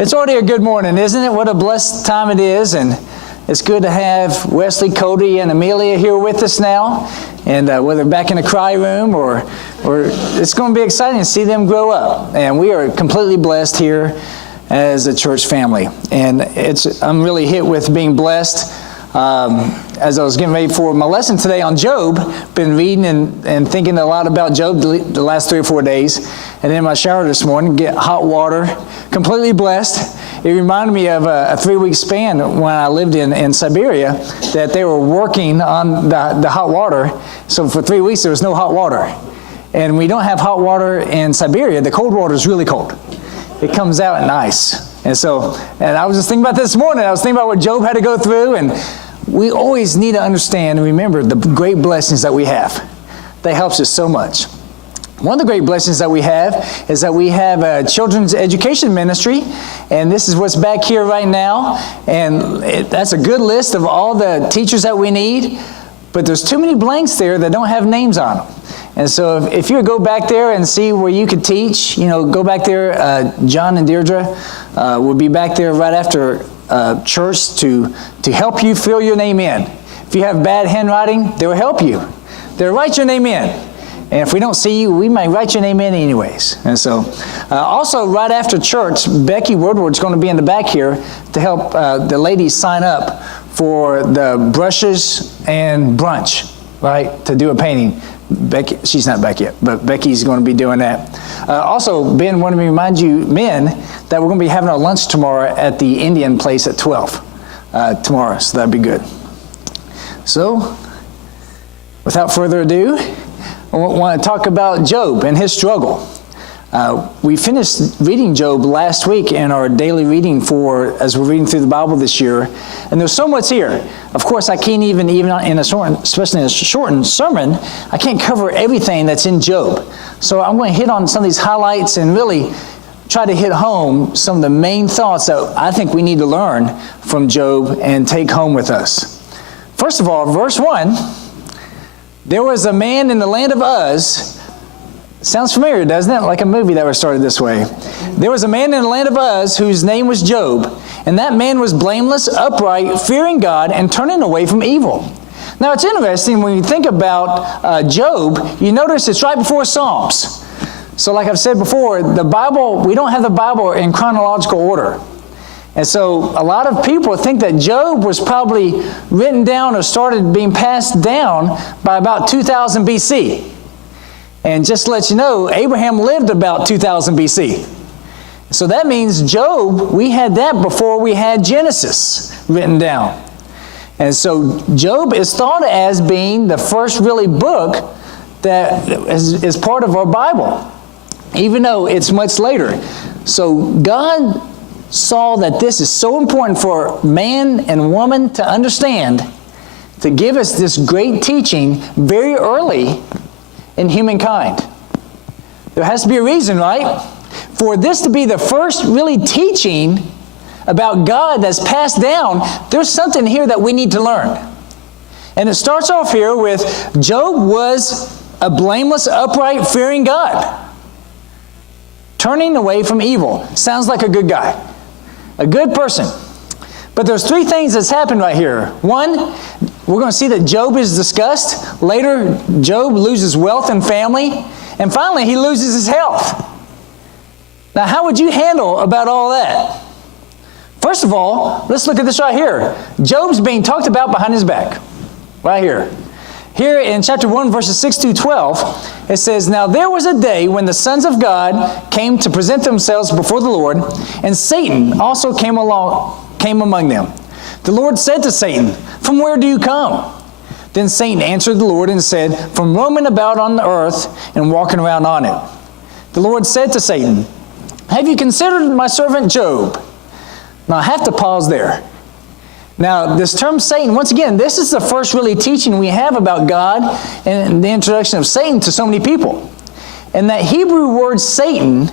It's already a good morning, isn't it? What a blessed time it is, and it's good to have Wesley, Cody, and Amelia here with us now. And whether back in the cry room or it's going to be exciting to see them grow up. And we are completely blessed here as a church family. And I'm really hit with being blessed. As I was getting ready for my lesson today on Job, been reading and thinking a lot about Job the last 3 or 4 days. And in my shower this morning, get hot water, completely blessed. It reminded me of a 3-week span when I lived in Siberia, that they were working on the hot water. So for 3 weeks, there was no hot water. And we don't have hot water in Siberia. The cold water is really cold. It comes out in ice. And I was just thinking about this morning. I was thinking about what Job had to go through, and we always need to understand and remember the great blessings that we have. That helps us so much. One of the great blessings that we have is that we have a children's education ministry, and this is what's back here right now. And that's a good list of all the teachers that we need, but there's too many blanks there that don't have names on them. And so if you go back there and see where you could teach, go back there. John and Deirdre will be back there right after church to help you fill your name in. If you have bad handwriting, they will help you. They'll write your name in. And if we don't see you, we might write your name in anyways. And so, also right after church, Becky Woodward's going to be in the back here to help the ladies sign up for the brushes and brunch, right, to do a painting. Becky, she's not back yet, but Becky's going to be doing that. Also, Ben wanted me to remind you, men, that we're going to be having our lunch tomorrow at the Indian place at 12 tomorrow, so that'd be good. So, without further ado, I want to talk about Job and his struggle. We finished reading Job last week in our daily reading as we're reading through the Bible this year, and there's so much here. Of course, I can't even in especially in a shortened sermon, I can't cover everything that's in Job. So I'm going to hit on some of these highlights and really try to hit home some of the main thoughts that I think we need to learn from Job and take home with us. First of all, verse 1. There was a man in the land of Uz. Sounds familiar, doesn't it? Like a movie that was started this way. There was a man in the land of Uz whose name was Job. And that man was blameless, upright, fearing God, and turning away from evil. Now it's interesting when you think about Job, you notice it's right before Psalms. So like I've said before, the Bible, we don't have the Bible in chronological order. And so a lot of people think that Job was probably written down or started being passed down by about 2000 BC. And just to let you know, Abraham lived about 2000 BC. So that means Job, we had that before we had Genesis written down. And so Job is thought as being the first really book that is part of our Bible, even though it's much later. So God saw that this is so important for man and woman to understand, to give us this great teaching very early in humankind. There has to be a reason, right? For this to be the first really teaching about God that's passed down, there's something here that we need to learn. And it starts off here with Job was a blameless, upright, fearing God, turning away from evil. Sounds like a good guy. A good person. But there's 3 things that's happened right here. 1, we're going to see that Job is discussed. Later, Job loses wealth and family. And finally, he loses his health. Now, how would you handle about all that? First of all, let's look at this right here. Job's being talked about behind his back. Right here. Here in chapter 1, verses 6 through 12, it says, Now there was a day when the sons of God came to present themselves before the Lord, and Satan also came among them. The Lord said to Satan, From where do you come? Then Satan answered the Lord and said, From roaming about on the earth and walking around on it. The Lord said to Satan, Have you considered my servant Job? Now I have to pause there. Now, this term Satan, once again, this is the first really teaching we have about God and the introduction of Satan to so many people. And that Hebrew word Satan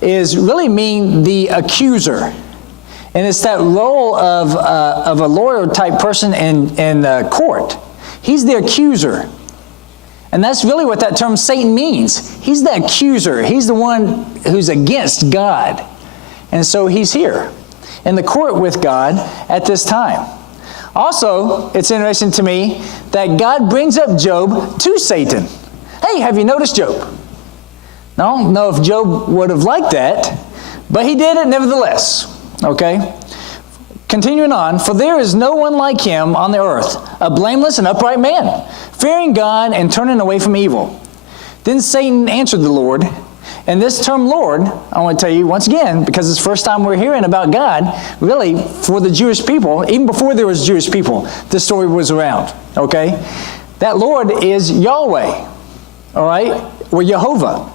is really mean the accuser. And it's that role of a lawyer type person in court. He's the accuser. And that's really what that term Satan means. He's the accuser. He's the one who's against God. And so he's here in the court with God at this time. Also, it's interesting to me that God brings up Job to Satan. Hey, have you noticed Job? Now, I don't know if Job would have liked that, but he did it nevertheless. Okay? Continuing on, for there is no one like him on the earth, a blameless and upright man, fearing God and turning away from evil. Then Satan answered the Lord, and this term Lord, I want to tell you once again, because it's the first time we're hearing about God, really, for the Jewish people, even before there was Jewish people, this story was around, okay? That Lord is Yahweh, all right, or Jehovah.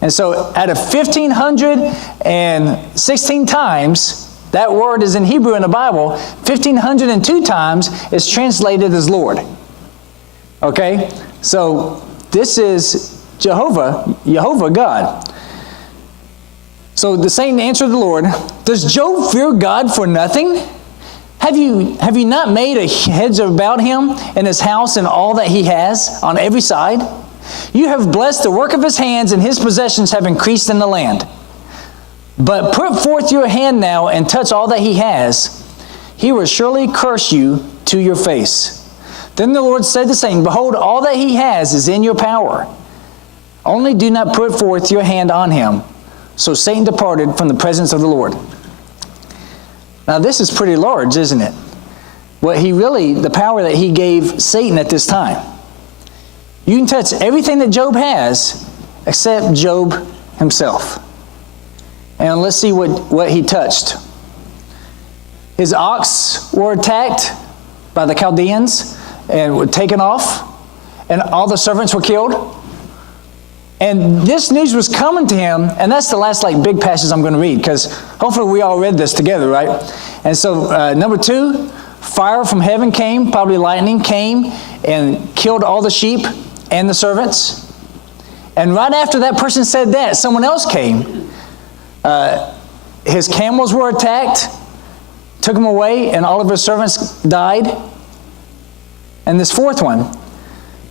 And so out of 1,516 times, that word is in Hebrew in the Bible, 1,502 times is translated as Lord. Okay? So this is Jehovah God. So the Satan answered the Lord, does Job fear God for nothing? Have you not made a hedge about him and his house and all that he has on every side? You have blessed the work of his hands, and his possessions have increased in the land. But put forth your hand now and touch all that he has. He will surely curse you to your face. Then the Lord said to Satan, behold, all that he has is in your power. Only do not put forth your hand on him. So Satan departed from the presence of the Lord. Now this is pretty large, isn't it? The power that he gave Satan at this time. You can touch everything that Job has except Job himself. And let's see what he touched. His ox were attacked by the Chaldeans and were taken off, and all the servants were killed. And this news was coming to him, and that's the last big passage I'm going to read, because hopefully we all read this together, right? And so number 2, fire from heaven came, probably lightning came, and killed all the sheep and the servants. And right after that person said that, someone else came. His camels were attacked, took them away, and all of his servants died. And this fourth one,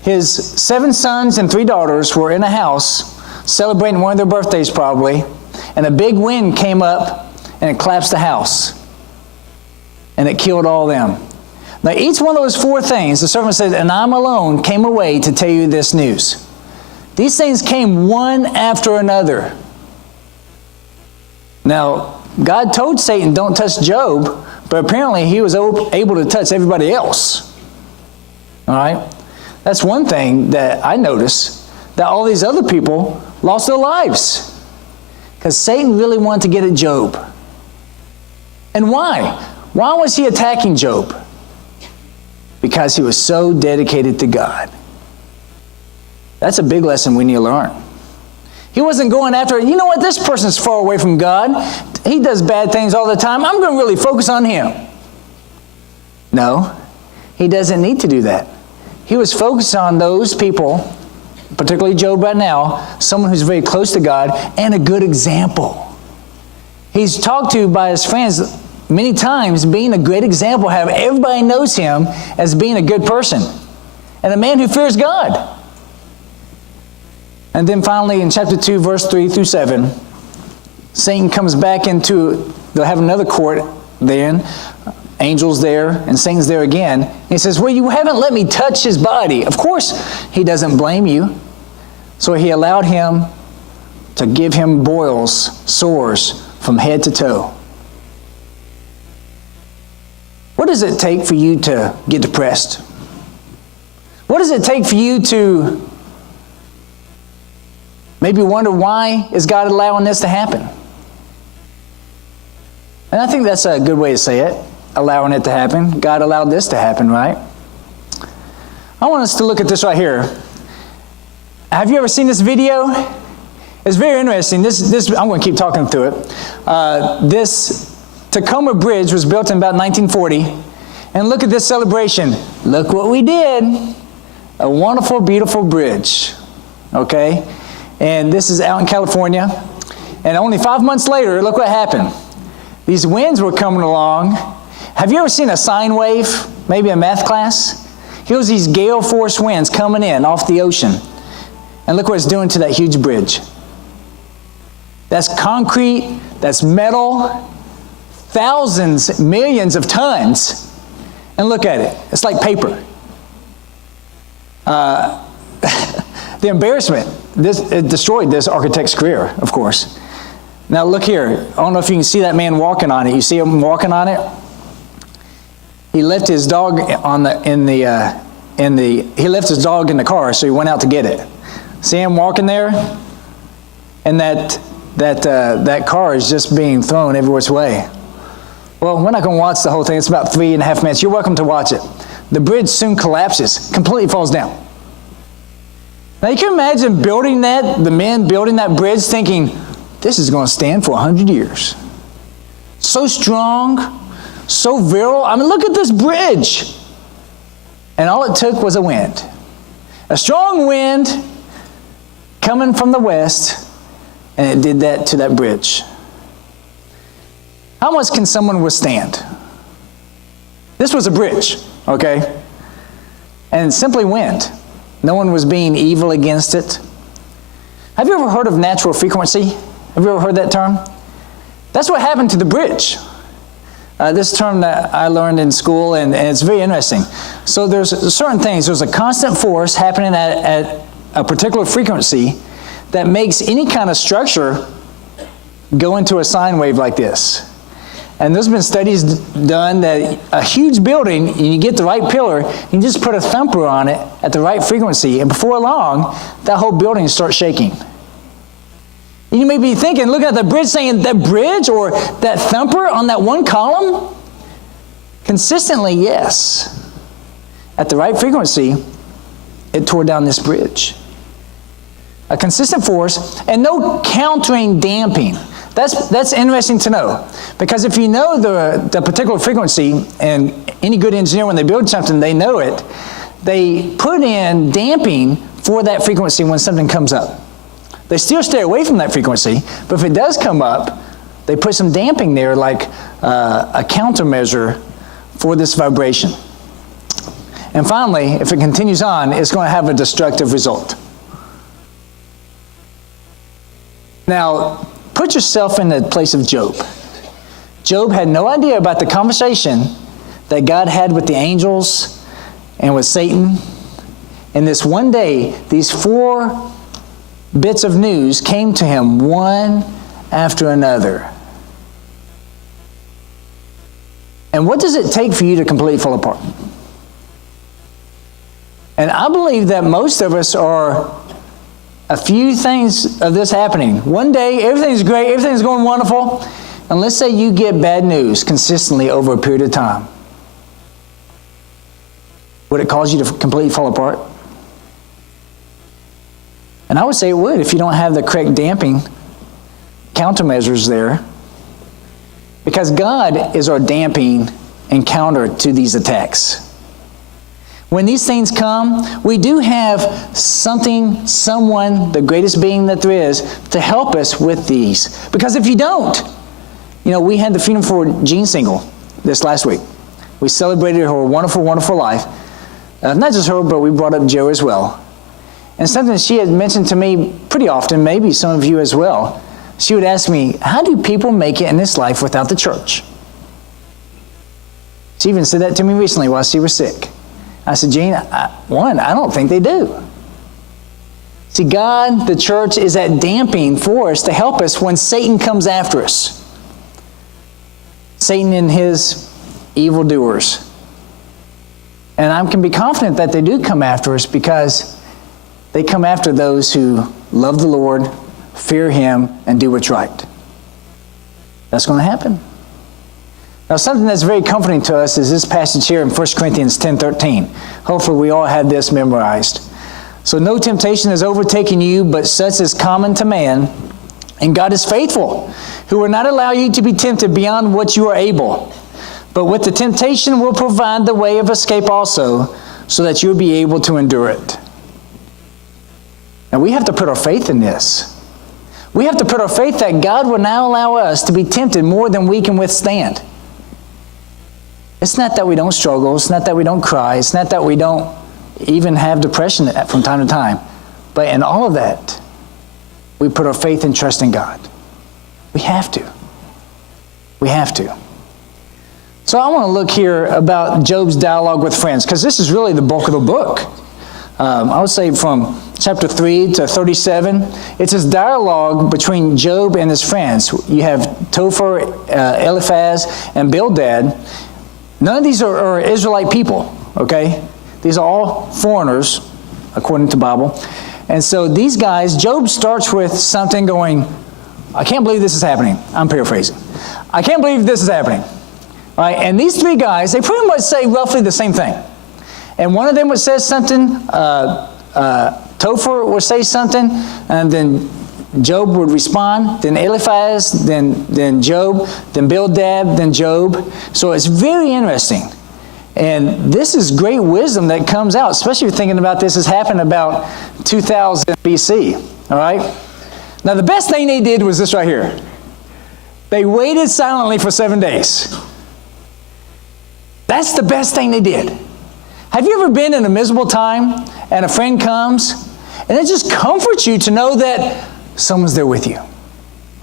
his 7 sons and 3 daughters were in a house celebrating one of their birthdays probably, and a big wind came up and it collapsed the house. And it killed all them. Now each one of those 4 things, the servant said, and I'm alone, came away to tell you this news. These things came one after another. Now, God told Satan, don't touch Job, but apparently he was able to touch everybody else. All right? That's one thing that I noticed, that all these other people lost their lives. Because Satan really wanted to get at Job. And why? Why was he attacking Job? Because he was so dedicated to God. That's a big lesson we need to learn. He wasn't going after, you know what, this person's far away from God. He does bad things all the time. I'm going to really focus on him. No, he doesn't need to do that. He was focused on those people, particularly Job right now, someone who's very close to God and a good example. He's talked to by his friends many times, being a great example, how everybody knows him as being a good person and a man who fears God. And then finally in chapter 2, verse 3 through 7, Satan comes back into, they'll have another court then, angels there, and Satan's there again. And he says, well, you haven't let me touch his body. Of course, he doesn't blame you. So he allowed him to give him boils, sores, from head to toe. What does it take for you to get depressed? What does it take for you to maybe wonder, why is God allowing this to happen? And I think that's a good way to say it, allowing it to happen. God allowed this to happen, right? I want us to look at this right here. Have you ever seen this video? It's very interesting. This I'm going to keep talking through it. This Tacoma Bridge was built in about 1940. And look at this celebration. Look what we did. A wonderful, beautiful bridge. Okay? And this is out in California. And only 5 months later, look what happened. These winds were coming along. Have you ever seen a sine wave? Maybe a math class? Here's these gale force winds coming in off the ocean. And look what it's doing to that huge bridge. That's concrete that's metal, thousands, millions of tons. And look at it. It's like paper. The embarrassment, it destroyed this architect's career, of course. Now look here. I don't know if you can see that man walking on it. You see him walking on it? He left his dog he left his dog in the car, so he went out to get it. See him walking there? And that car is just being thrown every which way. Well, we're not going to watch the whole thing. It's about 3.5 minutes. You're welcome to watch it. The bridge soon collapses, completely falls down. Now you can imagine building that, the men building that bridge thinking, this is going to stand for 100 years. So strong, so virile. I mean, look at this bridge. And all it took was a wind. A strong wind coming from the west, and it did that to that bridge. How much can someone withstand? This was a bridge, okay? And simply wind. No one was being evil against it. Have you ever heard of natural frequency? Have you ever heard that term? That's what happened to the bridge. This term that I learned in school, and it's very interesting. So there's certain things. There's a constant force happening at a particular frequency that makes any kind of structure go into a sine wave like this. And there's been studies done that a huge building, and you get the right pillar, you just put a thumper on it at the right frequency, and before long, that whole building starts shaking. You may be thinking, look at the bridge, saying that bridge or that thumper on that one column? Consistently, yes. At the right frequency, it tore down this bridge. A consistent force and no countering damping. That's interesting to know. Because if you know the particular frequency, and any good engineer, when they build something, they know it, they put in damping for that frequency when something comes up. They still stay away from that frequency, but if it does come up, they put some damping there like a countermeasure for this vibration. And finally, if it continues on, it's going to have a destructive result. Now, put yourself in the place of Job. Job had no idea about the conversation that God had with the angels and with Satan. And this one day, these 4 bits of news came to him one after another. And what does it take for you to completely fall apart? And I believe that most of us are a few things of this happening. One day, everything's great, everything's going wonderful, and let's say you get bad news consistently over a period of time. Would it cause you to completely fall apart? And I would say it would if you don't have the correct damping countermeasures there. Because God is our damping and counter to these attacks. When these things come, we do have something, someone, the greatest being that there is, to help us with these. Because if you don't, we had the funeral for Jean Single this last week. We celebrated her wonderful, wonderful life. Not just her, but we brought up Joe as well. And something she had mentioned to me pretty often, maybe some of you as well. She would ask me, how do people make it in this life without the church? She even said that to me recently while she was sick. I said, Jean, I don't think they do. See, God, the church, is that damping force to help us when Satan comes after us. Satan and his evildoers. And I can be confident that they do come after us because they come after those who love the Lord, fear Him, and do what's right. That's going to happen. Now, something that's very comforting to us is this passage here in 1 Corinthians 10:13. Hopefully we all have this memorized. So no temptation has overtaken you, but such is common to man. And God is faithful, who will not allow you to be tempted beyond what you are able. But with the temptation will provide the way of escape also, so that you'll be able to endure it. Now we have to put our faith in this. We have to put our faith that God will not allow us to be tempted more than we can withstand. It's not that we don't struggle. It's not that we don't cry. It's not that we don't even have depression from time to time. But in all of that, we put our faith and trust in God. We have to. We have to. So I want to look here about Job's dialogue with friends, because this is really the bulk of the book. I would say from chapter 3 to 37, it's this dialogue between Job and his friends. You have Topher, Eliphaz, and Bildad. None of these are Israelite people, okay? These are all foreigners, according to the Bible. And so these guys, Job starts with something going, I can't believe this is happening. I'm paraphrasing. I can't believe this is happening. All right, and these three guys, they pretty much say roughly the same thing. And one of them would say something, Topher would say something, and then Job would respond, then Eliphaz, then Job, then Bildad, then Job. So it's very interesting. And this is great wisdom that comes out, especially if you're thinking about this has happened about 2000 BC. All right? Now, the best thing they did was this right here. They waited silently for 7 days. That's the best thing they did. Have you ever been in a miserable time and a friend comes and it just comforts you to know that someone's there with you?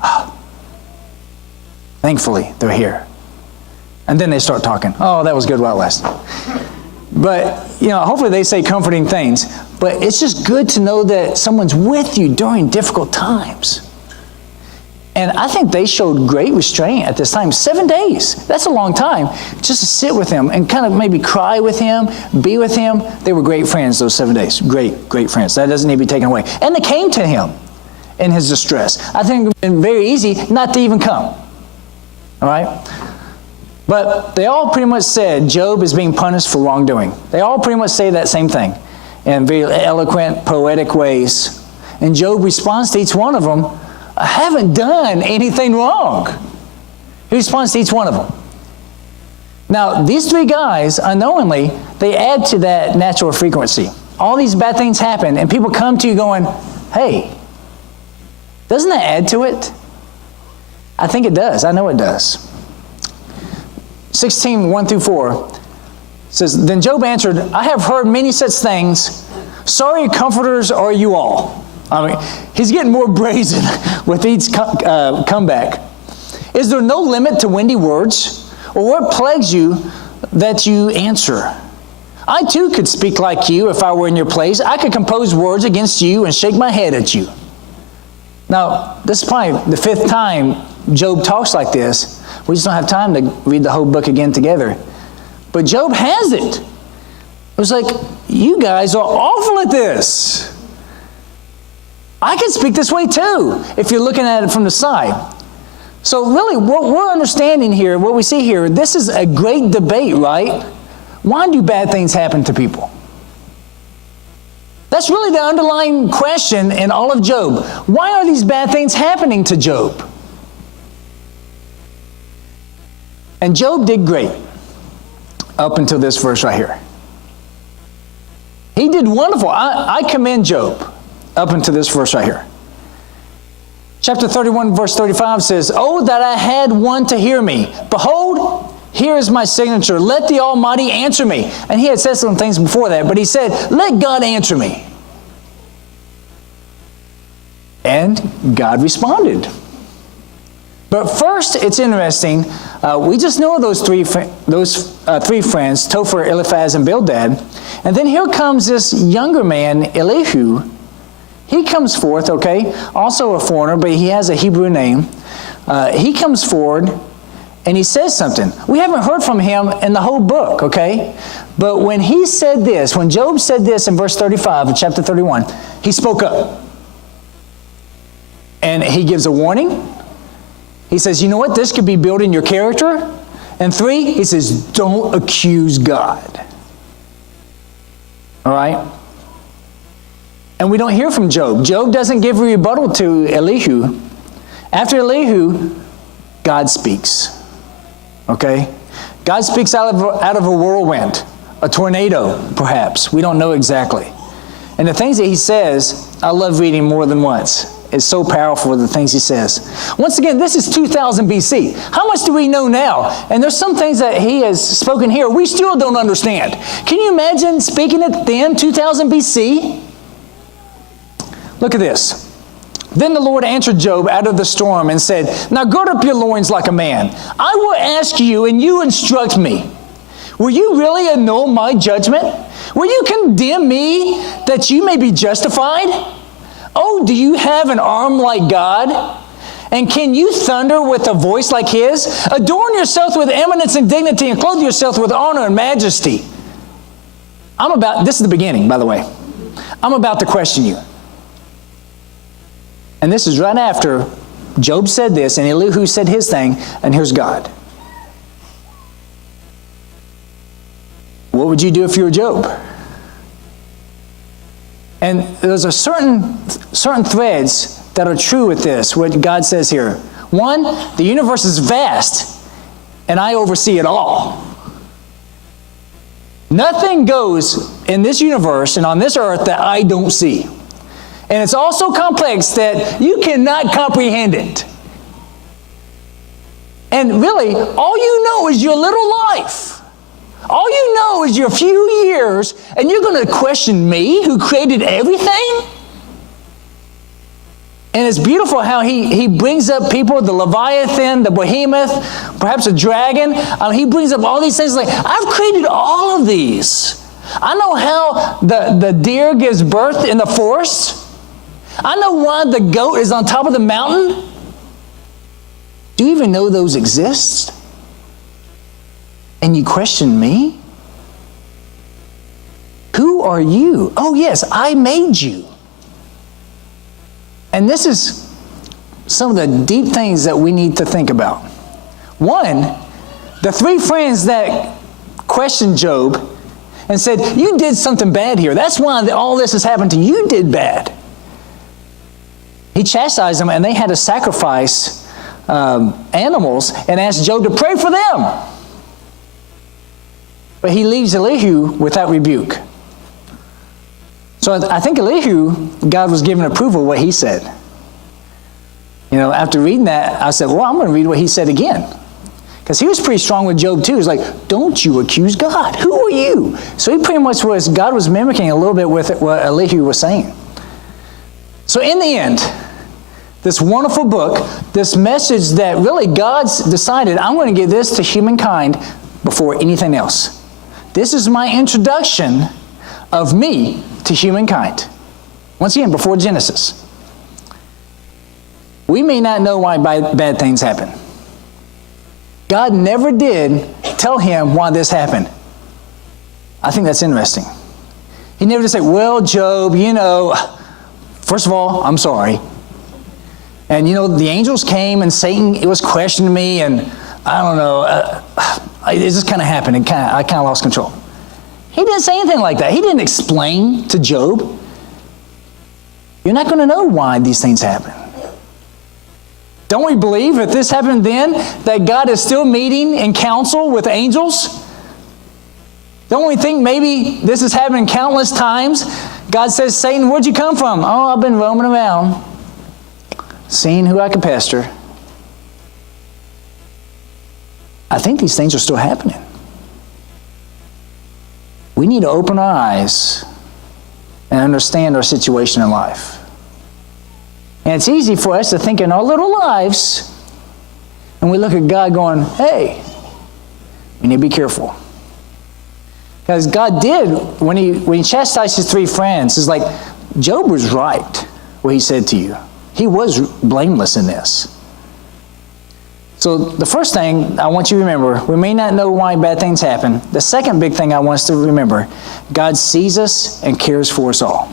Oh, thankfully, they're here. And then they start talking. Oh, that was good while it lasted. But, hopefully they say comforting things. But it's just good to know that someone's with you during difficult times. And I think they showed great restraint at this time. 7 days. That's a long time. Just to sit with him and kind of maybe cry with him, be with him. They were great friends those 7 days. Great, great friends. That doesn't need to be taken away. And they came to him in his distress. I think it would have been very easy not to even come. All right? But they all pretty much said Job is being punished for wrongdoing. They all pretty much say that same thing in very eloquent, poetic ways. And Job responds to each one of them, I haven't done anything wrong. He responds to each one of them. Now, these three guys, unknowingly, they add to that natural frequency. All these bad things happen, and people come to you going, hey, doesn't that add to it? I think it does. I know it does. 16, 1 through 4 says, Then Job answered, I have heard many such things. Sorry comforters are you all. I mean, he's getting more brazen with each comeback. Is there no limit to windy words? Or what plagues you that you answer? I too could speak like you if I were in your place. I could compose words against you and shake my head at you. Now, this is probably the 5th time Job talks like this. We just don't have time to read the whole book again together. But Job has it. It was like, you guys are awful at this. I can speak this way too, if you're looking at it from the side. So really, what we're understanding here, what we see here, this is a great debate, right? Why do bad things happen to people? That's really the underlying question in all of Job. Why are these bad things happening to Job? And Job did great up until this verse right here. He did wonderful. I commend Job up until this verse right here. Chapter 31, verse 35 says, Oh, that I had one to hear me. Behold, here is my signature. Let the Almighty answer me. And he had said some things before that, but he said, let God answer me. And God responded. But first, it's interesting. We just know those three friends, Topher, Eliphaz, and Bildad. And then here comes this younger man, Elihu. He comes forth, okay, also a foreigner, but he has a Hebrew name. He comes forward, and he says something. We haven't heard from him in the whole book, okay? But when he said this, when Job said this in verse 35 of chapter 31, he spoke up. And he gives a warning. He says, you know what? This could be building your character. And 3, he says, don't accuse God. All right? And we don't hear from Job. Job doesn't give a rebuttal to Elihu. After Elihu, God speaks. Okay? God speaks out of a whirlwind, a tornado, perhaps. We don't know exactly. And the things that he says, I love reading more than once. It's so powerful, the things he says. Once again, this is 2000 BC. How much do we know now? And there's some things that he has spoken here we still don't understand. Can you imagine speaking it then, 2000 BC? Look at this. Then the Lord answered Job out of the storm and said, now gird up your loins like a man. I will ask you, and you instruct me. Will you really annul my judgment? Will you condemn me that you may be justified? Oh, do you have an arm like God? And can you thunder with a voice like his? Adorn yourself with eminence and dignity and clothe yourself with honor and majesty. This is the beginning, by the way. I'm about to question you. And this is right after Job said this, and Elihu said his thing, and here's God. What would you do if you were Job? And there's a certain threads that are true with this, what God says here. One, the universe is vast, and I oversee it all. Nothing goes in this universe and on this earth that I don't see. And it's all so complex that you cannot comprehend it. And really, all you know is your little life. All you know is your few years, and you're going to question me who created everything? And it's beautiful how he brings up people, the Leviathan, the behemoth, perhaps a dragon. He brings up all these things like, I've created all of these. I know how the deer gives birth in the forest. I know why the goat is on top of the mountain. Do you even know those exist? And you question me? Who are you? Oh yes, I made you. And this is some of the deep things that we need to think about. One, the three friends that questioned Job and said, you did something bad here. That's why all this has happened to you. You did bad. He chastised them, and they had to sacrifice animals and asked Job to pray for them. But he leaves Elihu without rebuke. So I think Elihu, God was giving approval of what he said. You know, after reading that, I said, well, I'm going to read what he said again. Because he was pretty strong with Job too. He's like, don't you accuse God. Who are you? So he pretty much God was mimicking a little bit with what Elihu was saying. So in the end, this wonderful book, this message that really God's decided, I'm going to give this to humankind before anything else. This is my introduction of me to humankind. Once again, before Genesis. We may not know why bad things happen. God never did tell him why this happened. I think that's interesting. He never did say, well, Job, you know, first of all, I'm sorry. And you know, the angels came and Satan was questioning me, and I don't know, it just kind of happened, and I kind of lost control. He didn't say anything like that. He didn't explain to Job. You're not going to know why these things happen. Don't we believe if this happened then, that God is still meeting in council with angels? Don't we think maybe this has happened countless times? God says, Satan, where'd you come from? Oh, I've been roaming around, seeing who I could pester. I think these things are still happening. We need to open our eyes and understand our situation in life. And it's easy for us to think in our little lives, and we look at God going, hey, we need to be careful. Because God did, when he chastised his three friends, it's like, Job was right, what he said to you. He was blameless in this. So the first thing I want you to remember, we may not know why bad things happen. The second big thing I want us to remember, God sees us and cares for us all.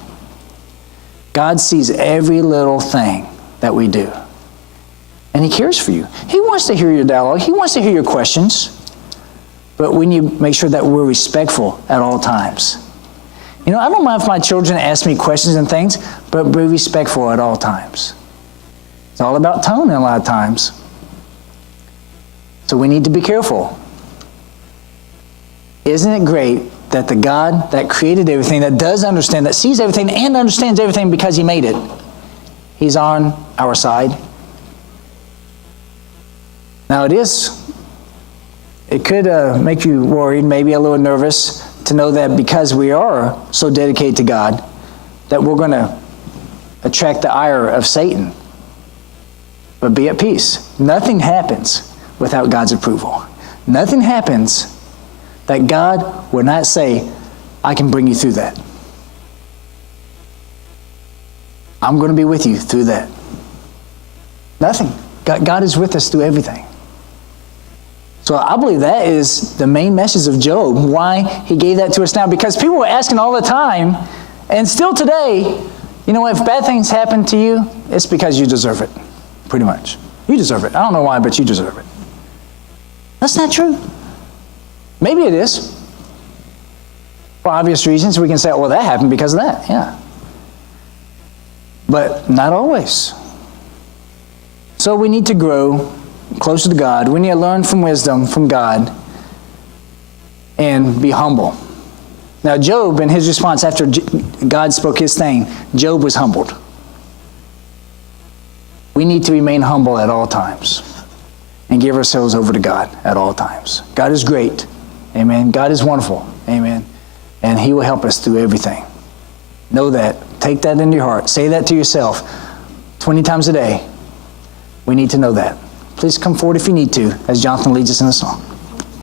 God sees every little thing that we do. And he cares for you. He wants to hear your dialogue. He wants to hear your questions. But we need to make sure that we're respectful at all times. You know, I don't mind if my children ask me questions and things, but be respectful at all times. It's all about tone a lot of times. So we need to be careful. Isn't it great that the God that created everything, that does understand, that sees everything and understands everything because he made it, he's on our side? Now it could make you worried, maybe a little nervous, to know that because we are so dedicated to God, that we're going to attract the ire of Satan. But be at peace. Nothing happens without God's approval. Nothing happens that God would not say, I can bring you through that. I'm going to be with you through that. Nothing. God is with us through everything. So I believe that is the main message of Job, why he gave that to us now. Because people were asking all the time, and still today, you know what, if bad things happen to you, it's because you deserve it, pretty much. You deserve it. I don't know why, but you deserve it. That's not true. Maybe it is. For obvious reasons, we can say, well, that happened because of that. Yeah. But not always. So we need to grow closer to God. We need to learn from wisdom from God and be humble. Now, Job, in his response after God spoke his thing, Job was humbled. We need to remain humble at all times and give ourselves over to God at all times. God is great. Amen. God is wonderful. Amen. And He will help us through everything. Know that. Take that into your heart. Say that to yourself 20 times a day. We need to know that. Please come forward if you need to, as Jonathan leads us in the song.